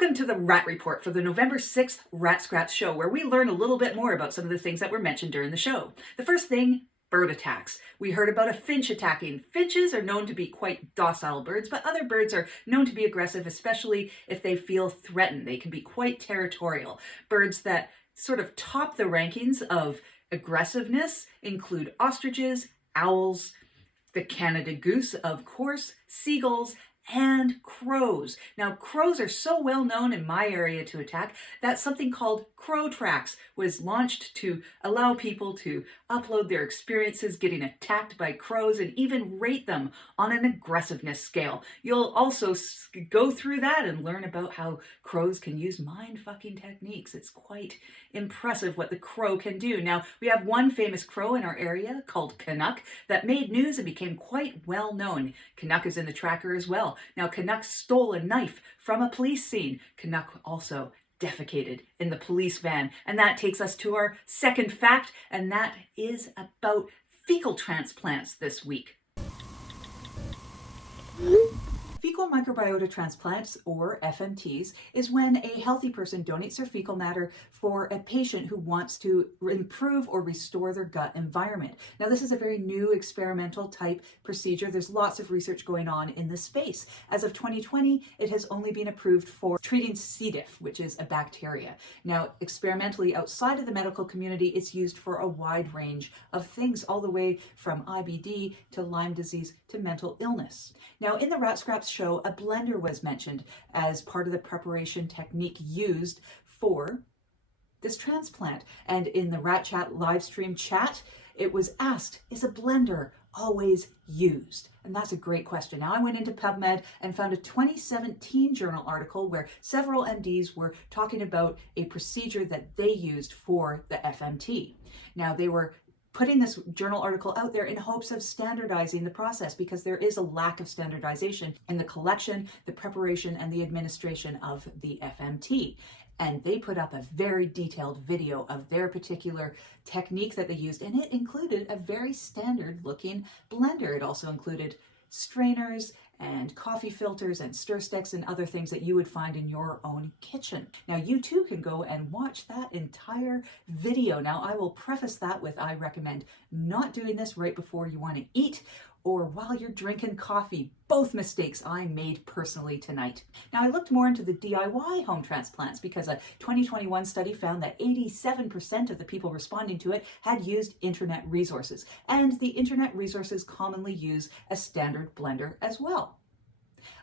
Welcome to the Rat Report for the November 6th Rat Scraps show, where we learn a little bit more about some of the things that were mentioned during the show. The first thing, bird attacks. We heard about a finch attacking. Finches are known to be quite docile birds, but other birds are known to be aggressive, especially if they feel threatened. They can be quite territorial. Birds that sort of top the rankings of aggressiveness include ostriches, owls, the Canada goose, of course, seagulls, and crows. Now, crows are so well known in my area to attack that something called Crow Tracks was launched to allow people to upload their experiences getting attacked by crows and even rate them on an aggressiveness scale. You'll also go through that and learn about how crows can use mind-fucking techniques. It's quite impressive what the crow can do. Now, we have one famous crow in our area called Canuck that made news and became quite well known. Canuck is in the tracker as well. Now, Canuck stole a knife from a police scene. Canuck also defecated in the police van. And that takes us to our second fact, and that is about fecal transplants this week. Fecal microbiota transplants, or FMTs, is when a healthy person donates their fecal matter for a patient who wants to improve or restore their gut environment. Now, this is a very new experimental type procedure. There's lots of research going on in this space. As of 2020, it has only been approved for treating C. diff, which is a bacteria. Now, experimentally outside of the medical community, it's used for a wide range of things, all the way from IBD to Lyme disease to mental illness. Now, in the Rat Scraps show, a blender was mentioned as part of the preparation technique used for this transplant. And in the Rat Chat live stream chat, it was asked, is a blender always used? And that's a great question. Now, I went into PubMed and found a 2017 journal article where several MDs were talking about a procedure that they used for the FMT. Now, they were putting this journal article out there in hopes of standardizing the process, because there is a lack of standardization in the collection, the preparation, and the administration of the FMT. And they put up a very detailed video of their particular technique that they used, and it included a very standard looking blender. It also included strainers and coffee filters and stir sticks and other things that you would find in your own kitchen. Now, you too can go and watch that entire video. Now, I will preface that with, I recommend not doing this right before you want to eat or while you're drinking coffee. Both mistakes I made personally tonight. Now, I looked more into the DIY home transplants because a 2021 study found that 87% of the people responding to it had used internet resources, and the internet resources commonly use a standard blender as well.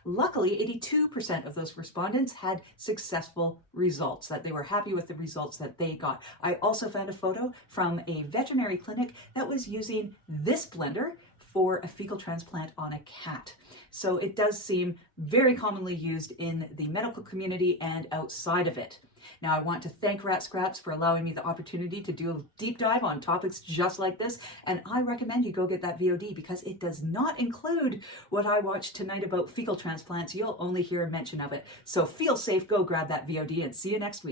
Luckily, 82% of those respondents had successful results, that they were happy with the results that they got. I also found a photo from a veterinary clinic that was using this blender for a fecal transplant on a cat. So it does seem very commonly used in the medical community and outside of it. Now, I want to thank Rat Scraps for allowing me the opportunity to do a deep dive on topics just like this, and I recommend you go get that VOD because it does not include what I watched tonight about fecal transplants. You'll only hear a mention of it. So feel safe, go grab that VOD, and see you next week.